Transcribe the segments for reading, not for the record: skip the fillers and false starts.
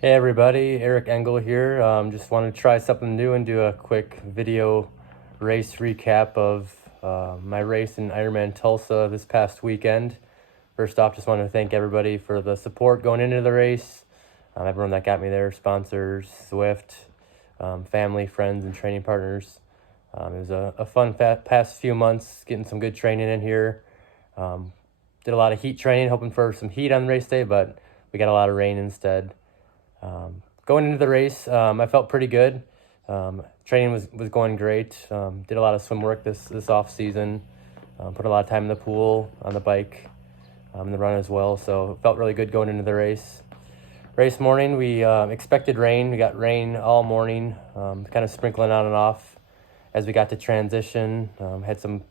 Hey everybody, Engel here. Just wanted to try something new and do a quick video race recap of my race in IRONMAN Tulsa this past weekend. First off, just wanted to thank everybody for the support going into the race. Everyone that got me there, sponsors, Swift, family, friends, and training partners. It was a fun past few months, getting some good training in here. Did a lot of heat training, hoping for some heat on race day, but we got a lot of rain instead. Going into the race, I felt pretty good. Training was going great. Did a lot of swim work this off season. Put a lot of time in the pool, on the bike, in the run as well. So it felt really good going into the race. Race morning, we expected rain. We got rain all morning, kind of sprinkling on and off as we got to transition. Had some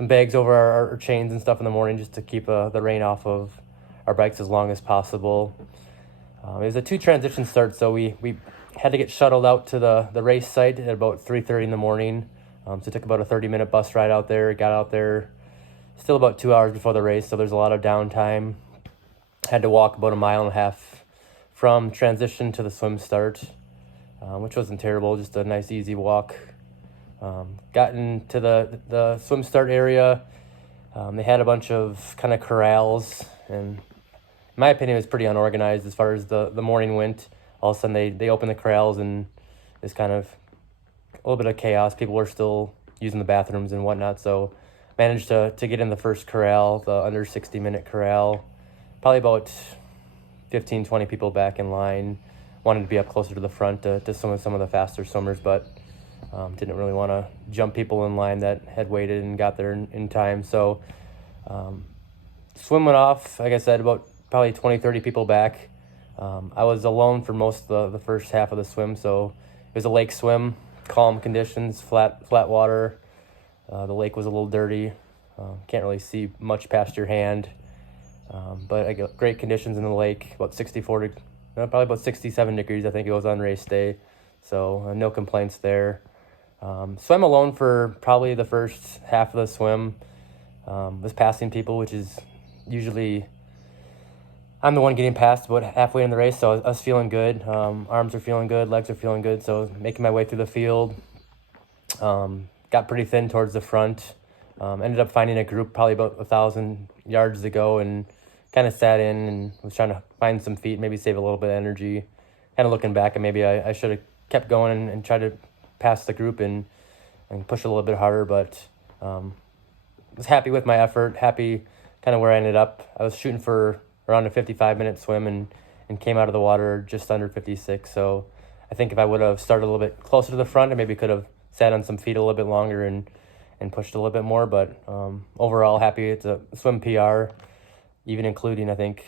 bags over our chains and stuff in the morning just to keep the rain off of our bikes as long as possible. It was a 2 transition start, so we had to get shuttled out to the race site at about 3:30 in the morning. So it took about a 30-minute bus ride out there. Got out there still about 2 hours before the race, so there's a lot of downtime. Had to walk about 1.5 miles from transition to the swim start, which wasn't terrible, just a nice easy walk. Got into the swim start area. They had a bunch of kind of corrals, and in my opinion, it was pretty unorganized as far as the morning went. All of a sudden, they opened the corrals, and it's kind of a little bit of chaos. People were still using the bathrooms and whatnot, so managed to get in the first corral, the under 60-minute corral. Probably about 15, 20 people back in line. Wanted to be up closer to the front to swim with some of the faster swimmers, but didn't really want to jump people in line that had waited and got there in time. So swim went off, like I said, about probably 20, 30 people back. I was alone for most of the first half of the swim, so it was a lake swim, calm conditions, flat water. The lake was a little dirty. Can't really see much past your hand, but I got great conditions in the lake, about 64, probably about 67 degrees, I think it was on race day, so no complaints there. Swam alone for probably the first half of the swim. Was passing people, which is usually I'm the one getting passed about halfway in the race, so I was feeling good. Arms are feeling good, legs are feeling good, so making my way through the field. Got pretty thin towards the front. Ended up finding a group probably about 1,000 yards to go and kind of sat in and was trying to find some feet, maybe save a little bit of energy. Kind of looking back, and maybe I should have kept going and tried to pass the group and push a little bit harder, but was happy with my effort, happy kind of where I ended up. I was shooting for around a 55-minute swim and came out of the water just under 56. So I think if I would have started a little bit closer to the front, I maybe could have sat on some feet a little bit longer and pushed a little bit more. But overall, happy. It's a swim PR, even including, I think,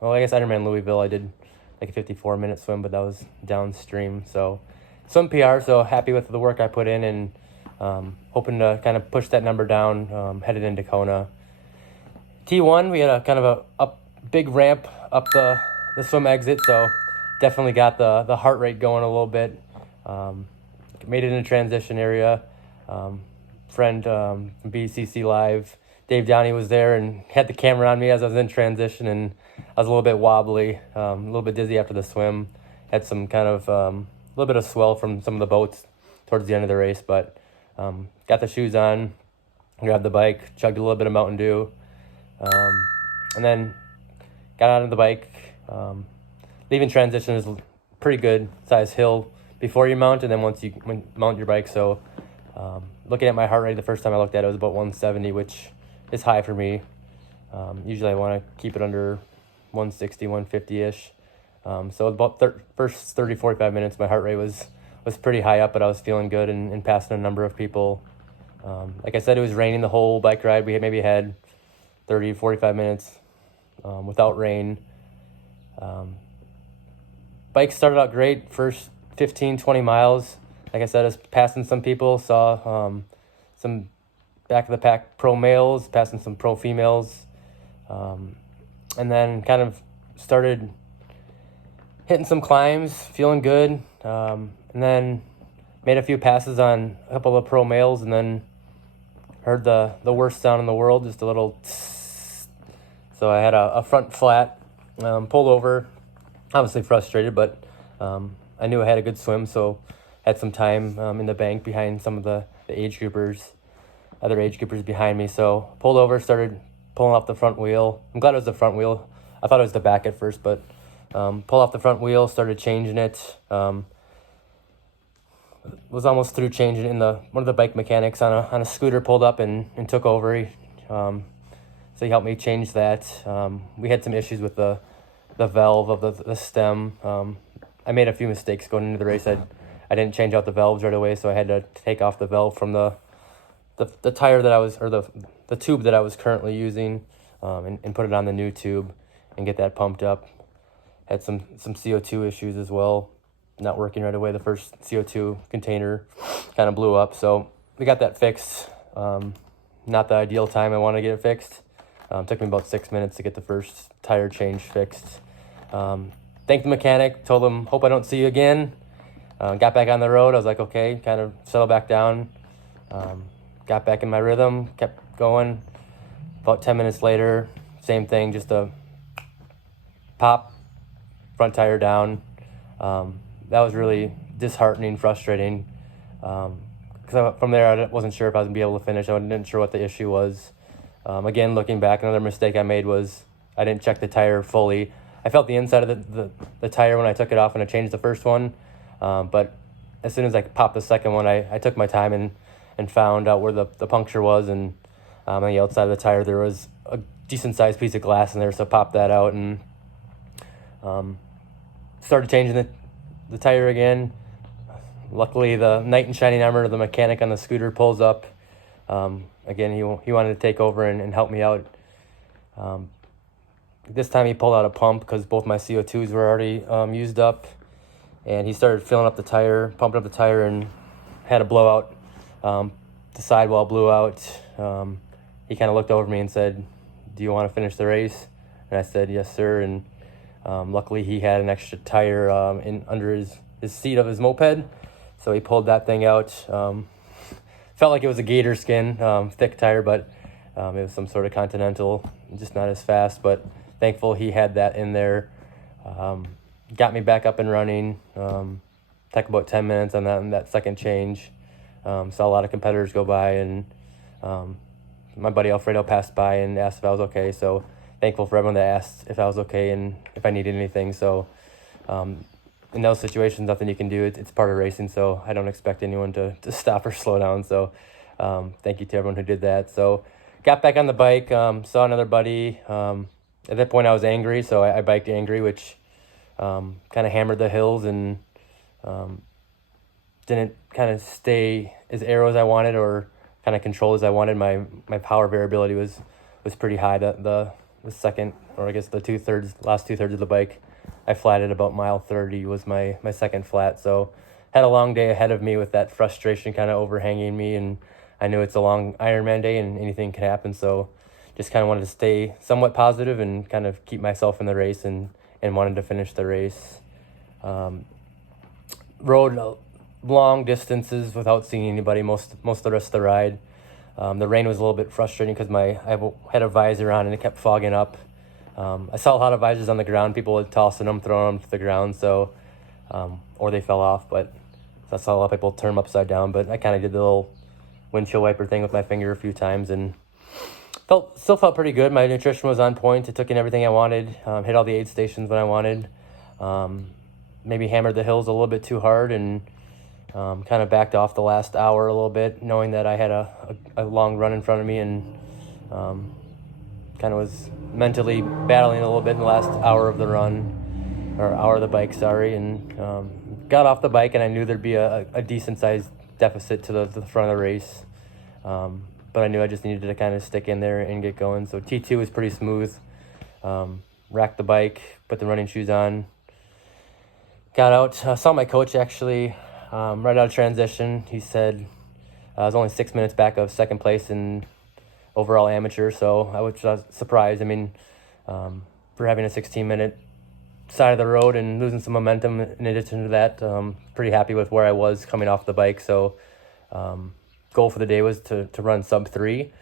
well, I guess Ironman Louisville, I did like a 54-minute swim, but that was downstream. So swim PR, so happy with the work I put in and hoping to kind of push that number down headed into Kona. T1, we had a kind of a big ramp up the swim exit, so definitely got the heart rate going a little bit. Made it in a transition area. Friend from BCC Live, Dave Downey, was there and had the camera on me as I was in transition, and I was a little bit wobbly, a little bit dizzy after the swim. Had some kind of a little bit of swell from some of the boats towards the end of the race, but got the shoes on, grabbed the bike, chugged a little bit of Mountain Dew. And then got out of the bike. Leaving transition is a pretty good size hill before you mount, and then once you mount your bike. So looking at my heart rate, the first time I looked at it, was about 170, which is high for me. Usually I want to keep it under 160, 150-ish. So about first 30, 45 minutes, my heart rate was pretty high up, but I was feeling good and passing a number of people. Like I said, it was raining the whole bike ride. We maybe had 30, 45 minutes without rain. Bike started out great, first 15, 20 miles. Like I said, I was passing some people, saw some back-of-the-pack pro males, passing some pro females, and then kind of started hitting some climbs, feeling good, and then made a few passes on a couple of pro males, and then heard the worst sound in the world, just a little tss. So I had a front flat, pulled over, obviously frustrated, but I knew I had a good swim, so had some time in the bank behind some of the other age groupers behind me. So pulled over, started pulling off the front wheel. I'm glad it was the front wheel. I thought it was the back at first, but pulled off the front wheel, started changing it. Was almost through changing it, and one of the bike mechanics on a scooter pulled up and took over. So he helped me change that. We had some issues with the valve of the stem. I made a few mistakes going into the race. I didn't change out the valves right away, so I had to take off the valve from the tire that I was, or the tube that I was currently using, and put it on the new tube and get that pumped up. Had some CO2 issues as well, not working right away. The first CO2 container kind of blew up, so we got that fixed. Not the ideal time I wanted to get it fixed. Took me about 6 minutes to get the first tire change fixed. Thanked the mechanic, told him, hope I don't see you again. Got back on the road. I was like, okay, kind of settle back down. Got back in my rhythm, kept going. About 10 minutes later, same thing, just a pop, front tire down. That was really disheartening, frustrating. Because from there, I wasn't sure if I was going to be able to finish. I wasn't sure what the issue was. Again, looking back, another mistake I made was I didn't check the tire fully. I felt the inside of the tire when I took it off and I changed the first one. But as soon as I popped the second one, I took my time and found out where the puncture was. And on the outside of the tire, there was a decent-sized piece of glass in there, so I popped that out and started changing the tire again. Luckily, the knight in shining armor, the mechanic on the scooter, pulls up. Again, he wanted to take over and help me out. This time he pulled out a pump because both my CO2s were already used up. And he started filling up the tire, pumping up the tire, and had a blowout. The sidewall blew out. He kind of looked over me and said, do you want to finish the race? And I said, yes, sir. And luckily he had an extra tire under his seat of his moped. So he pulled that thing out. Felt like it was a gator skin, thick tire, but it was some sort of Continental, just not as fast. But thankful he had that in there. Got me back up and running. Took about 10 minutes on that second change. Saw a lot of competitors go by, and my buddy Alfredo passed by and asked if I was okay. So thankful for everyone that asked if I was okay and if I needed anything. So in those situations, nothing you can do. It's part of racing, so I don't expect anyone to stop or slow down. So thank you to everyone who did that. So got back on the bike, saw another buddy. At that point, I was angry, so I biked angry, which kind of hammered the hills and didn't kind of stay as aero as I wanted or kind of control as I wanted. My power variability was pretty high. The second, or I guess the last two-thirds of the bike, I flatted about mile 30 was my second flat. So had a long day ahead of me with that frustration kind of overhanging me, and I knew it's a long Ironman day and anything can happen. So just kind of wanted to stay somewhat positive and kind of keep myself in the race and wanted to finish the race. Rode long distances without seeing anybody most of the rest of the ride. The rain was a little bit frustrating because I had a visor on and it kept fogging up. I saw a lot of visors on the ground. People were tossing them, throwing them to the ground, so or they fell off. But I saw a lot of people turn them upside down. But I kind of did the little windshield wiper thing with my finger a few times and still felt pretty good. My nutrition was on point. It took in everything I wanted. Hit all the aid stations when I wanted. Maybe hammered the hills a little bit too hard and kind of backed off the last hour a little bit, knowing that I had a long run in front of me, and kind of was mentally battling a little bit in the last hour of the run, or hour of the bike, sorry, and got off the bike, and I knew there'd be a decent-sized deficit to the front of the race, but I knew I just needed to kind of stick in there and get going. So T2 was pretty smooth. Racked the bike, put the running shoes on, got out. Saw my coach actually right out of transition. He said I was only 6 minutes back of second place in overall amateur, so I was surprised. I mean, for having a 16-minute side of the road and losing some momentum in addition to that, pretty happy with where I was coming off the bike. So goal for the day was to run sub 3.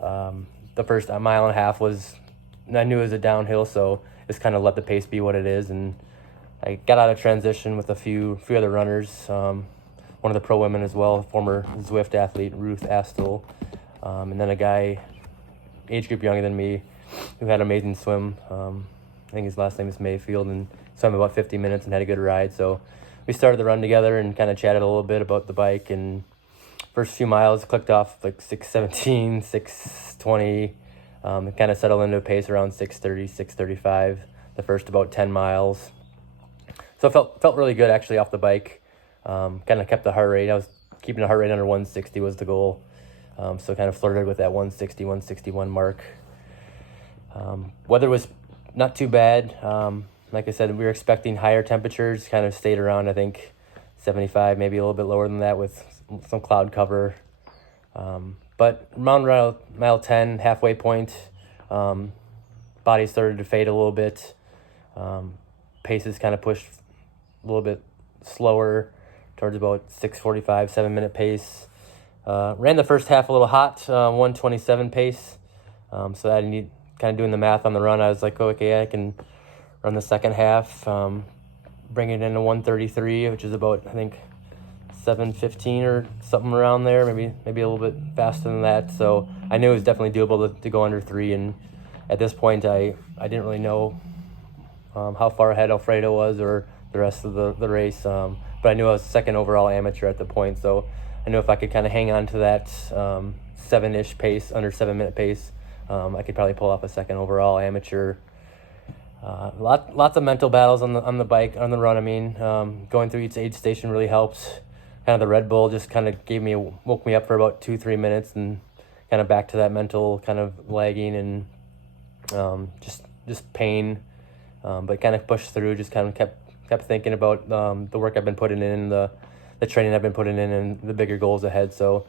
The first mile and a half was, I knew it was a downhill, so just kind of let the pace be what it is, and I got out of transition with a few other runners. One of the pro women as well, former Zwift athlete Ruth Astle, and then a guy age group younger than me who had an amazing swim. I think his last name is Mayfield, and swam about 50 minutes and had a good ride. So we started the run together and kind of chatted a little bit about the bike. And first few miles clicked off like 6:17, 6:20. It kind of settled into a pace around 6:30, 6:35. The first about 10 miles. So it felt really good actually off the bike. Kind of kept the heart rate. I was keeping the heart rate under 160 was the goal. So kind of flirted with that 160, 161 mark. Weather was not too bad. Like I said, we were expecting higher temperatures, kind of stayed around, I think, 75, maybe a little bit lower than that with some cloud cover. But around mile 10, halfway point, body started to fade a little bit. Paces kind of pushed a little bit slower towards about 6:45, 7-minute pace. Ran the first half a little hot, 1:27 pace. So I need kind of doing the math on the run. I was like, oh, okay, I can run the second half, bring it into 1:33, which is about, I think, 7:15 or something around there, maybe a little bit faster than that. So I knew it was definitely doable to go under 3. And at this point, I didn't really know how far ahead Alfredo was or the rest of the race. But I knew I was second overall amateur at the point. So I knew if I could kind of hang on to that 7-ish pace, under 7-minute pace, I could probably pull off a second overall amateur. Lots of mental battles on the bike, on the run. I mean, going through each aid station really helped. Kind of the Red Bull just kind of woke me up for about 2-3 minutes, and kind of back to that mental kind of lagging and just pain. But kind of pushed through. Just kind of kept thinking about the work I've been putting in, the training I've been putting in, and the bigger goals ahead. So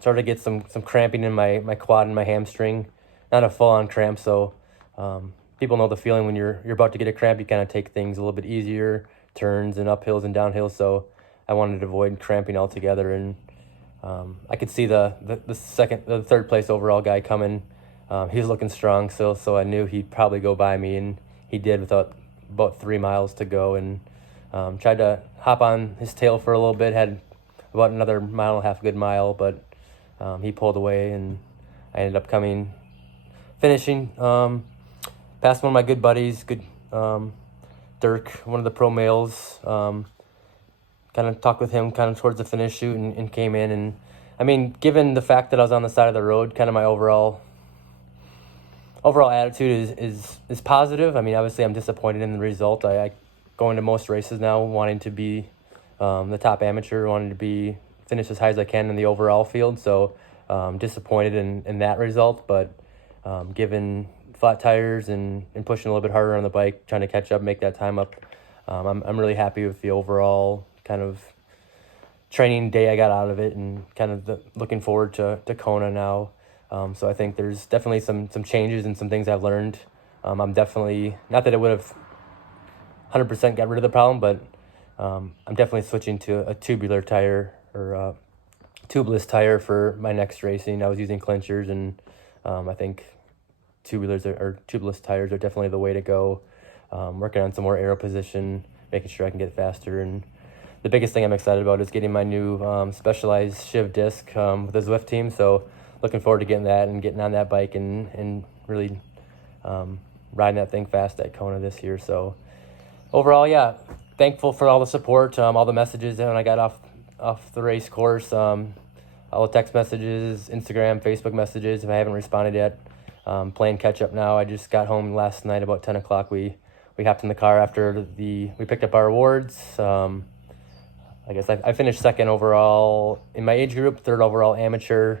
started to get some cramping in my quad and my hamstring. Not a full-on cramp, so people know the feeling when you're about to get a cramp. You kind of take things a little bit easier, turns and uphills and downhills. So I wanted to avoid cramping altogether, and I could see the third place overall guy coming. He was looking strong, so I knew he'd probably go by me, and he did with about 3 miles to go. And tried to hop on his tail for a little bit. Had about another mile and a half, good mile, but he pulled away, and I ended up finishing past one of my good buddies, Dirk, one of the pro males. Kind of talked with him kind of towards the finish shoot and came in. And I mean, given the fact that I was on the side of the road, kind of my overall attitude is positive. I mean, obviously I'm disappointed in the result. I go into most races now wanting to be the top amateur, wanting to finish as high as I can in the overall field. So disappointed in that result, but given flat tires and pushing a little bit harder on the bike, trying to catch up, make that time up, I'm really happy with the overall kind of training day I got out of it, and kind of looking forward to Kona now. So I think there's definitely some changes and some things I've learned. I'm definitely, not that it would have 100% got rid of the problem, but I'm definitely switching to a tubular tire or a tubeless tire for my next racing. I was using clinchers, and I think tubeless tires are definitely the way to go. Working on some more aero position, making sure I can get faster. And the biggest thing I'm excited about is getting my new specialized Shiv disc with the Zwift team. So looking forward to getting that and getting on that bike and really riding that thing fast at Kona this year. So overall, yeah, thankful for all the support, all the messages when I got off the race course, all the text messages, Instagram, Facebook messages. If I haven't responded yet, playing catch up now. I just got home last night about 10 o'clock. We hopped in the car after we picked up our awards. I guess I finished second overall in my age group, third overall amateur,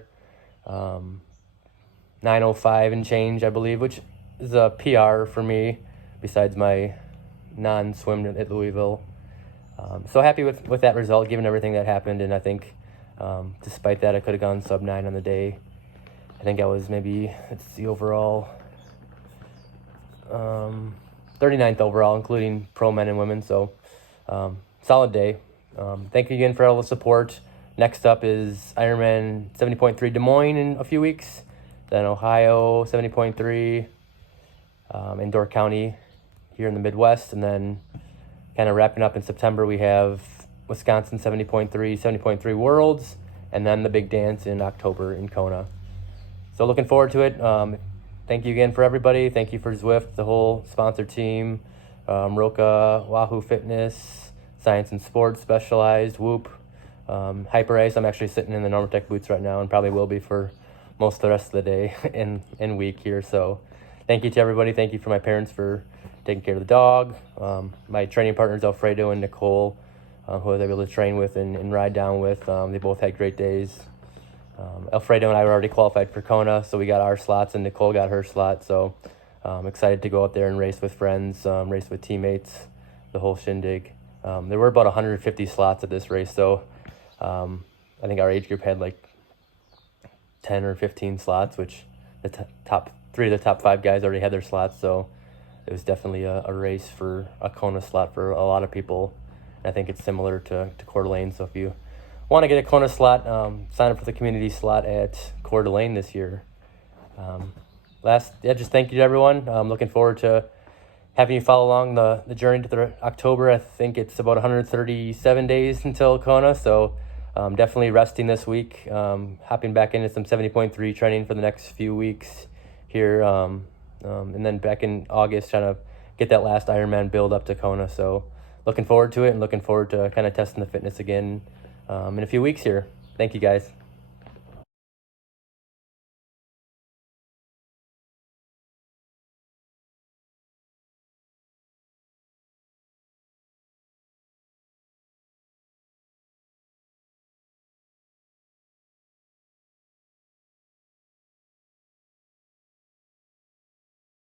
9:05 and change, I believe, which is a PR for me besides my non-swim at Louisville. So happy with that result, given everything that happened. And I think despite that, I could have gone sub 9 on the day. I think I was maybe, let's see, overall 39th overall, including pro men and women. So solid day. Thank you again for all the support. Next up is Ironman 70.3 Des Moines in a few weeks. Then Ohio 70.3 in Door County here in the Midwest. And then kind of wrapping up in September, we have Wisconsin 70.3 Worlds, and then the big dance in October in Kona. So looking forward to it. Thank you again for everybody. Thank you for Zwift, the whole sponsor team, Roka, Wahoo Fitness, Science and Sports, Specialized, Whoop, Hyper Ice. I'm actually sitting in the Normatec boots right now and probably will be for most of the rest of the day and week here. So thank you to everybody. Thank you for my parents for taking care of the dog. My training partners, Alfredo and Nicole, who I was able to train with and ride down with. They both had great days. Alfredo and I were already qualified for Kona, so we got our slots, and Nicole got her slot. So excited to go out there and race with friends, race with teammates, the whole shindig. There were about 150 slots at this race, so I think our age group had like 10 or 15 slots, which the top 3 of the top 5 guys already had their slots. So it was definitely a race for a Kona slot for a lot of people. I think it's similar to Coeur d'Alene. So if you want to get a Kona slot, sign up for the community slot at Coeur d'Alene this year. Just thank you to everyone. I'm looking forward to having you follow along the journey to October. I think it's about 137 days until Kona, so definitely resting this week. Hopping back into some 70.3 training for the next few weeks here, and then back in August trying to get that last Ironman build up to Kona. So looking forward to it and looking forward to kind of testing the fitness again in a few weeks here. Thank you, guys.